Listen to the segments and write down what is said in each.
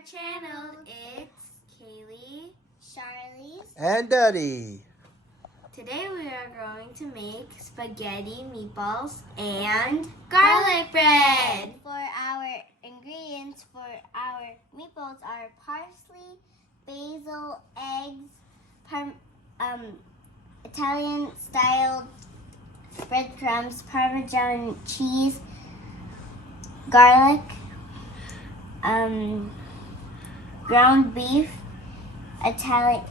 our channel. It's Kaylee, Charlie's, and Daddy. Today we are going to make spaghetti, meatballs, and garlic bread. For our ingredients for our meatballs are parsley, basil, eggs, Italian-style breadcrumbs, Parmesan cheese, garlic, ground beef, Italian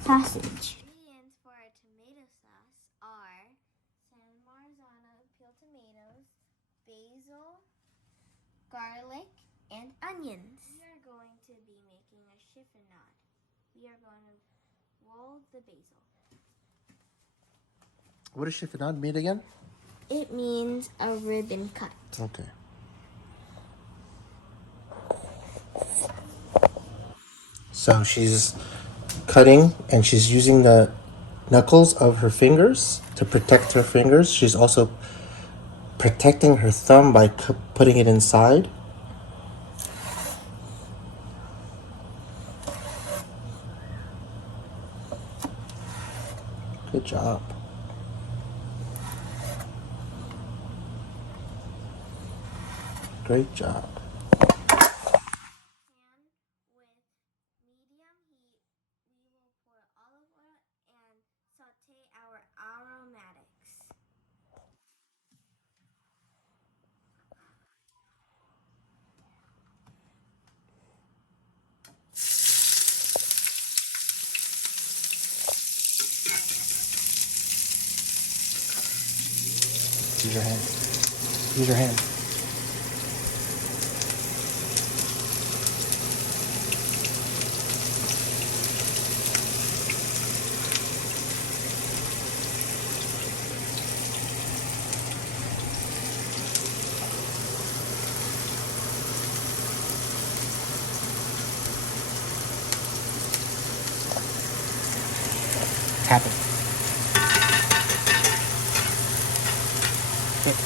sausage. Ingredients for our tomato sauce are some Marzano peeled tomatoes, basil, garlic, and onions. We are going to be making a chiffonade. We are going to roll the basil. What does chiffonade mean again? It means a ribbon cut. Okay. So she's cutting and she's using the knuckles of her fingers to protect her fingers. She's also protecting her thumb by putting it inside. Good job. Great job. Pan with medium heat, we will pour olive oil and saute our aromatics. Use your hand. Use your hand. Tap it. Good.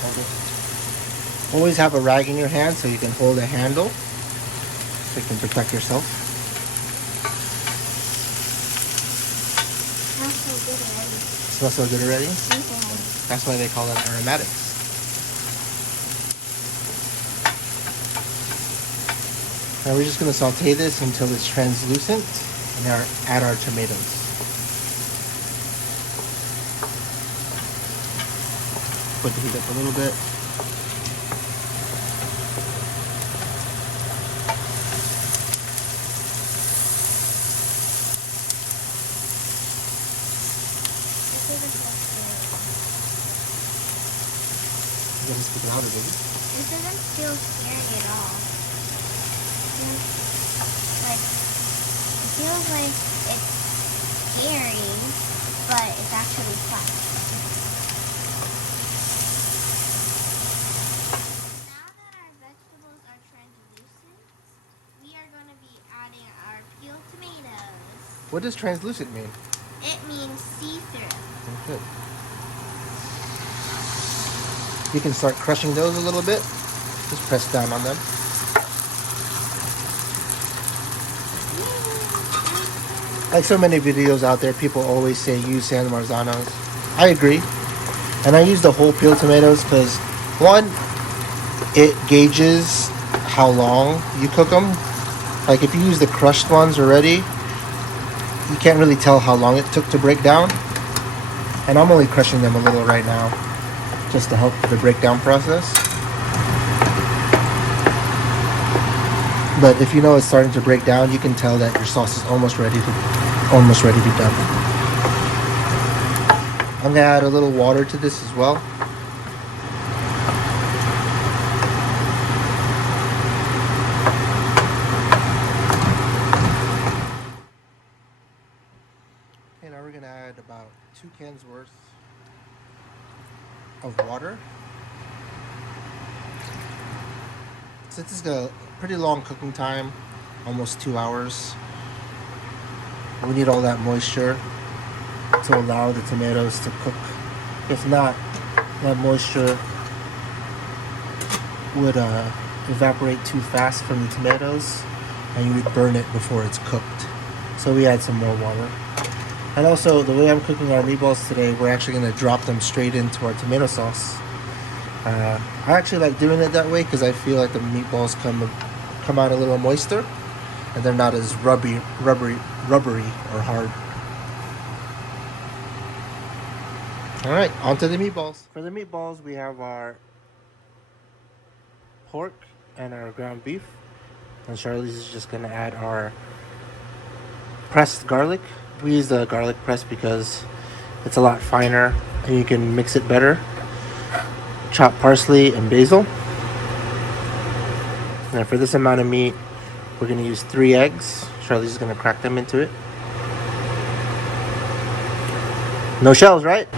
Hold it. Always have a rag in your hand so you can hold a handle so you can protect yourself. Smells so good already. Smells so good already? That's why they call it aromatics. Now we're just going to saute this until it's translucent and add our tomatoes. Put the heat up a little bit. You gotta speak louder, baby. This doesn't feel scary at all. Like, it feels like it's scary, but it's actually fun. Now that our vegetables are translucent, we are going to be adding our peeled tomatoes. What does translucent mean? It means see-through. Good. You can start crushing those a little bit. Just press down on them. Like so many videos out there, people always say use San Marzanos. I agree. And I use the whole peeled tomatoes because, one, it gauges how long you cook them. Like if you use the crushed ones already, you can't really tell how long it took to break down. And I'm only crushing them a little right now, just to help the breakdown process. But if you know it's starting to break down, you can tell that your sauce is almost ready to be done. I'm gonna add a little water to this as well. Okay, now we're gonna add about 2 cans worth of water. Since it's a pretty long cooking time, almost 2 hours, we need all that moisture to allow the tomatoes to cook. If not, that moisture would evaporate too fast from the tomatoes, and you would burn it before it's cooked. So we add some more water. And also, the way I'm cooking our meatballs today, we're actually going to drop them straight into our tomato sauce. I actually like doing it that way because I feel like the meatballs come out a little moister, and they're not as rubbery or hard. All right, on to the meatballs. For the meatballs, we have our pork and our ground beef. And Charlize is just going to add our pressed garlic. We use the garlic press because it's a lot finer and you can mix it better. Chopped parsley and basil. And for this amount of meat, we're going to use 3 eggs. Charlize is going to crack them into it. No shells, right?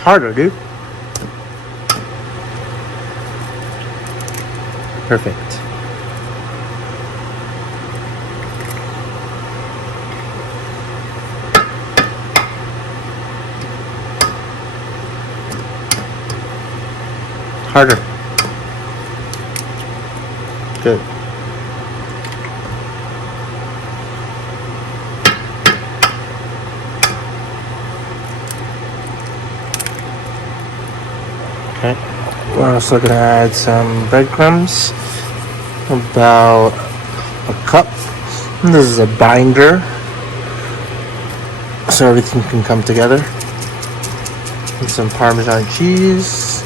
Harder, dude. Perfect. Harder. Good. Okay. We're also going to add some breadcrumbs. About a cup. And this is a binder, so everything can come together. And some Parmesan cheese.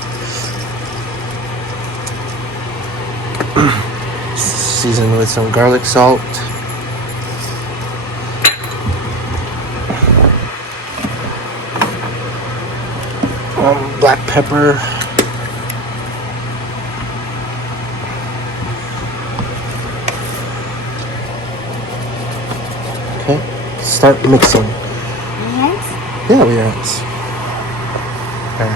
Seasoned with some garlic salt. Black pepper. Okay, start mixing. Yes? Yeah, we ants. Okay.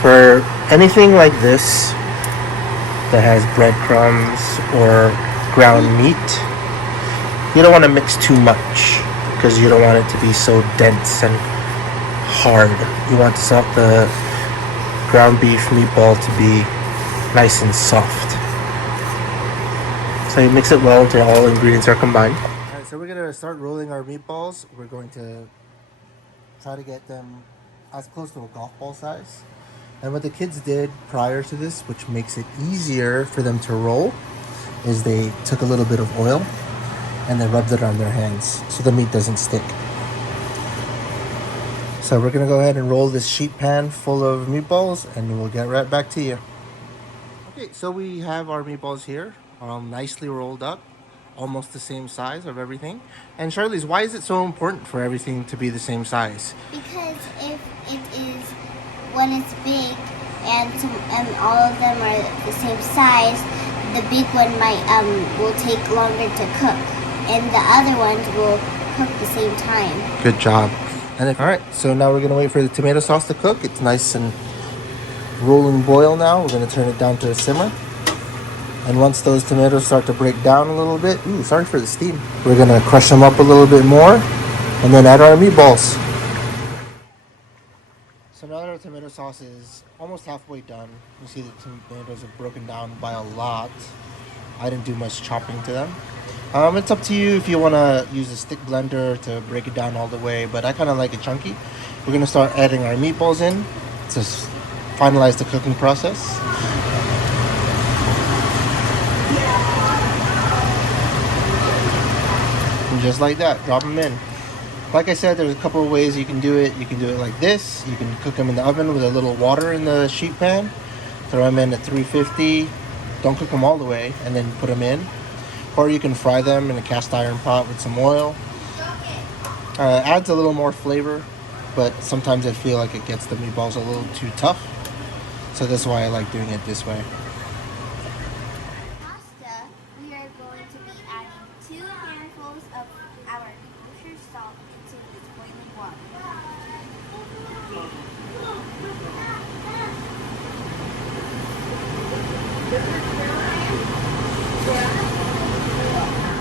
For anything like this that has breadcrumbs or ground meat, you don't want to mix too much because you don't want it to be so dense and hard. You want the ground beef meatball to be nice and soft. So you mix it well until all ingredients are combined. Alright, so we're going to start rolling our meatballs. We're going to try to get them as close to a golf ball size. And what the kids did prior to this, which makes it easier for them to roll, is they took a little bit of oil and they rubbed it on their hands so the meat doesn't stick. So we're going to go ahead and roll this sheet pan full of meatballs and we'll get right back to you. Okay, so we have our meatballs here, nicely rolled up, almost the same size of everything. And Charlize, why is it so important for everything to be the same size? Because if it is, when it's big and all of them are the same size, the big one will take longer to cook, and the other ones will cook the same time. Good job. Alright, so now we're going to wait for the tomato sauce to cook. It's nice and rolling boil now. We're going to turn it down to a simmer. And once those tomatoes start to break down a little bit, sorry for the steam, we're going to crush them up a little bit more and then add our meatballs. So now that our tomato sauce is almost halfway done, you see the tomatoes have broken down by a lot. I didn't do much chopping to them. It's up to you if you want to use a stick blender to break it down all the way, but I kind of like it chunky. We're going to start adding our meatballs in to finalize the cooking process. And just like that, drop them in. Like I said, there's a couple of ways you can do it. You can do it like this. You can cook them in the oven with a little water in the sheet pan. Throw them in at 350. Don't cook them all the way and then put them in. Or you can fry them in a cast iron pot with some oil. Adds a little more flavor, but sometimes I feel like it gets the meatballs a little too tough. So that's why I like doing it this way. Pasta, we are going to be adding 2 handfuls of our kosher salt into this boiling water.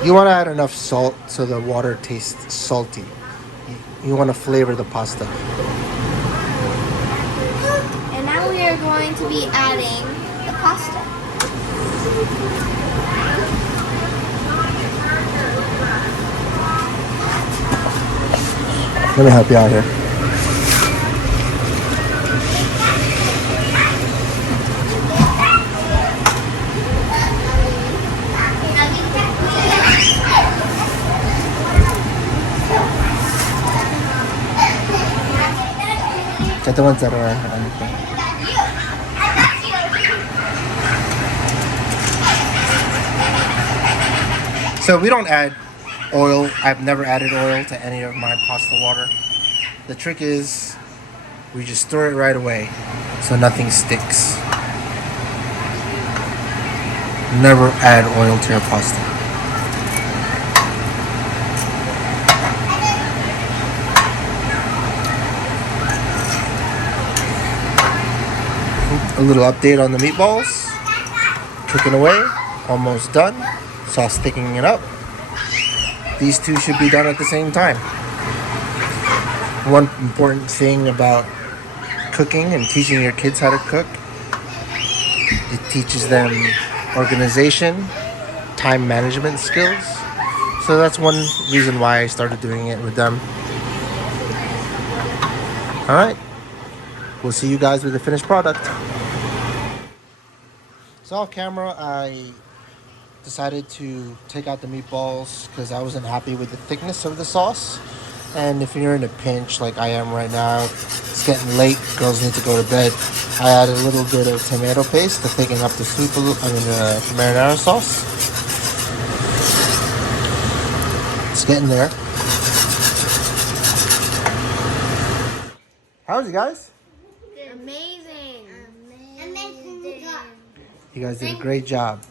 You want to add enough salt so the water tastes salty. you want to flavor the pasta. And now we are going to be adding the pasta. Let me help you out here. Ito man sir, ano to? So we don't add oil. I've never added oil to any of my pasta water. The trick is we just stir it right away so nothing sticks. Never add oil to your pasta. A little update on the meatballs. Cooking away, almost done. Sauce thickening it up. These two should be done at the same time. One important thing about cooking and teaching your kids how to cook, it teaches them organization, time management skills. So that's one reason why I started doing it with them. Alright, we'll see you guys with the finished product. So off camera, I decided to take out the meatballs because I wasn't happy with the thickness of the sauce. And if you're in a pinch like I am right now, it's getting late, girls need to go to bed, I add a little bit of tomato paste to thicken up the soup a little, the marinara sauce. It's getting there. How was it, guys? Amazing. Amazing. You guys did a great job.